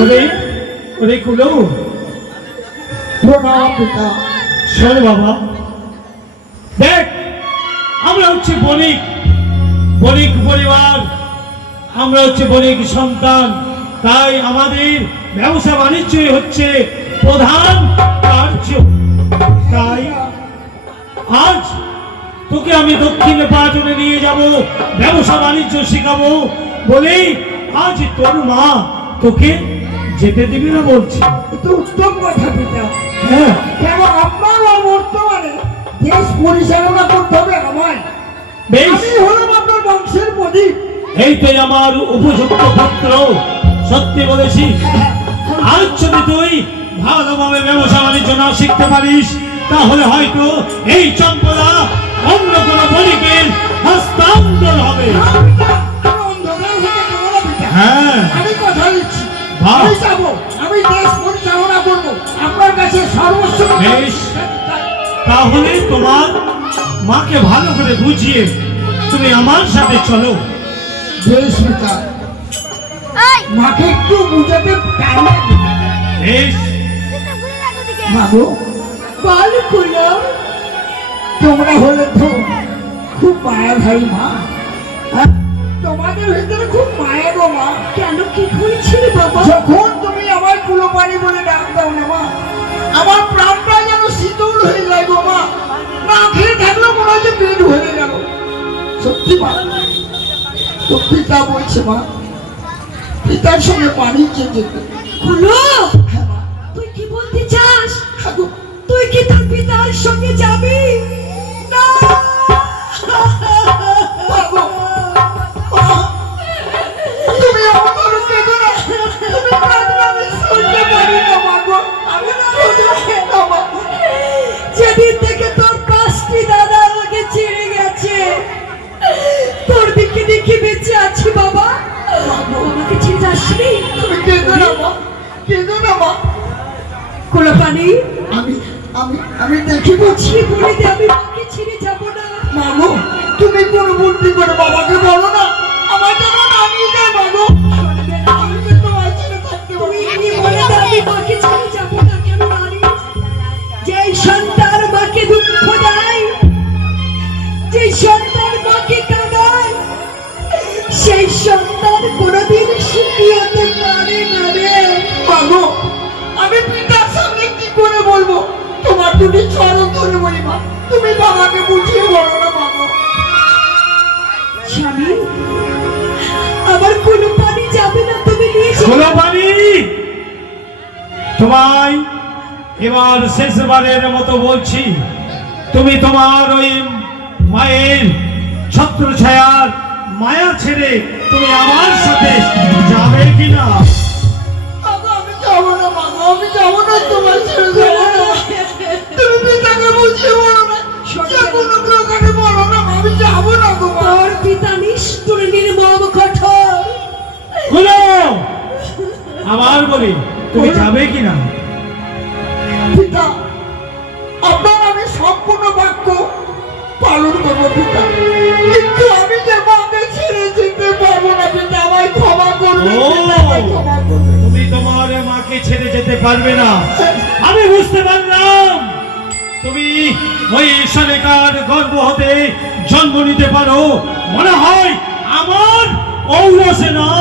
ওরে ওরে পিতা শোন বাবা। দেখ, আমরা হচ্ছে বণিক। বণিক পরিবার, আমরা হচ্ছে বণিক সন্তান। তাই আমাদের ব্যবসা বাণিজ্যই হচ্ছে প্রধান কার্য। তাই আজ তোকে আমি দক্ষিণে পাটনে নিয়ে যাব, ব্যবসা বাণিজ্য শেখাবো বলেই আজ তোর মা তোকে যেতে দিবি না বলছি। তো উত্তম কথা পিতা। হ্যাঁ। কেন আপনার বর্তমানে দেশ পরিচালনা করতে হবে আমায়? বেশ। আমি হলাম আপনার বংশের প্রদীপ। এইটাই আমার উপযুক্ত পুত্র। সত্যি বলেছি। আজ যদি তুই ভালোভাবে ব্যবসা বাণিজ্য না শিখতে পারিস তাহলে হয়তো এই চম্পলা অন্য কোনো বণিকের হস্তান্তর হবে। হ্যাঁ। আমি কথা দিচ্ছি। আমি যাব। আমি দেশ পরিচালনা করব। আপনার কাছে বেশ। তাহলে তোমার মাকে ভালো করে বুঝিয়ে তুমি আমার সাথে চলো। বেশ পিতা। মাকে একটু বুঝাতে বেশ। মাগো বল কুলো তোমরা হলে তো খুব মায়া ভাই মা। হ্যাঁ? তোমাদের ভিতরে খুব কি বাবা যখন তুমি আমার কুলো পানি বলে ডাক দাও না মা আমার প্রাণটা যেন শীতল হয়ে যায় গো মা না খেয়ে থাকলেও মনে হচ্ছে পেট ভরে গেল। সত্যি মা তো পিতা বলছে মা পিতার সঙ্গে পানি চেয়ে যেতে খুলো তুই কি বলতে চাস। তুই কি তোর পিতার সঙ্গে যাবি? না। তুমি কেঁদো না, মা। কেঁদো না, মা। কোলো পানি আমি আমি আমি দেখি বলছি বলে আমি ছেড়ে যাব না মাগো তুমি কোনো বুদ্ধি করে বাবাকে বলো তোমায় এবার শেষবারের মতো বলছি তুমি তোমার ওই মায়ের ছত্র ছায়ার মায়া ছেড়ে তুমি আমার সাথে যাবে কিনা? মাগো আমি যাব না মাগো আমি যাব না তোমার ছেড়ে যাব না। তুমি পিতাকে বুঝিয়ে বলো না যে কোনো প্রকারে বলো না মা, আমি যাব না পিতা নিষ্ঠুর নির্মম কঠোর। হলো আবার বলি তুমি যাবে কিনা? পিতা আপনার আমি সম্পূর্ণ বাক্য পালন করব পিতা। কিন্তু আমি যে মাকে ছেড়ে যেতে পারব না পিতা আমায় ক্ষমা করবে তুমি তোমার মাকে ছেড়ে যেতে পারবে না। আমি বুঝতে পারলাম। তুমি ওই শালিকার গর্ভ হতে জন্ম নিতে পারো। মনে হয় আমার ঔরসে নয়।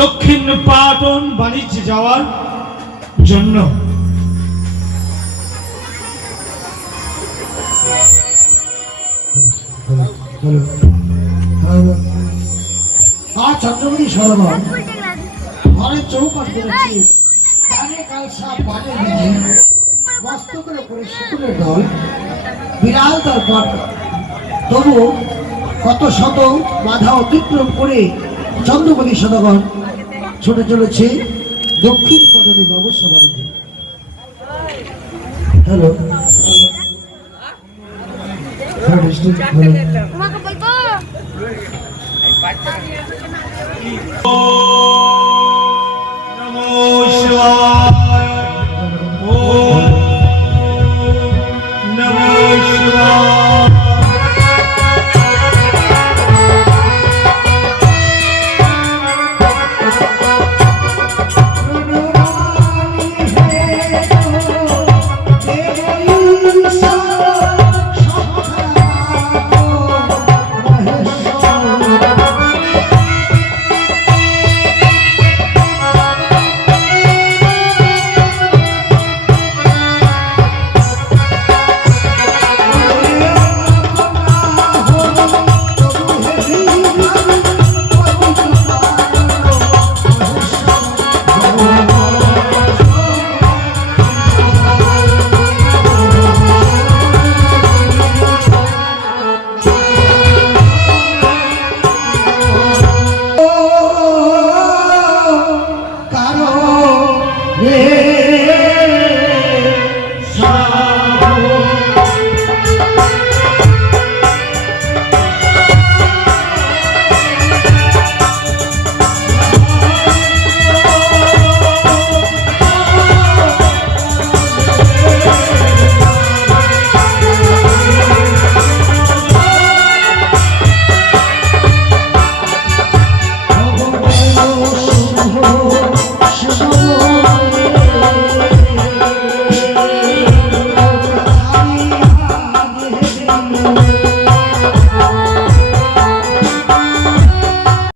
দক্ষিণ পাটন বাণিজ্যে যাওয়ার জন্য। আর তবু কত শত বাধা অতিক্রম করে চন্দ্রমণি সদাগর। ছুটে চলেছি। দক্ষিণ পটনে বাবু সবার হ্যালো। হ্যালো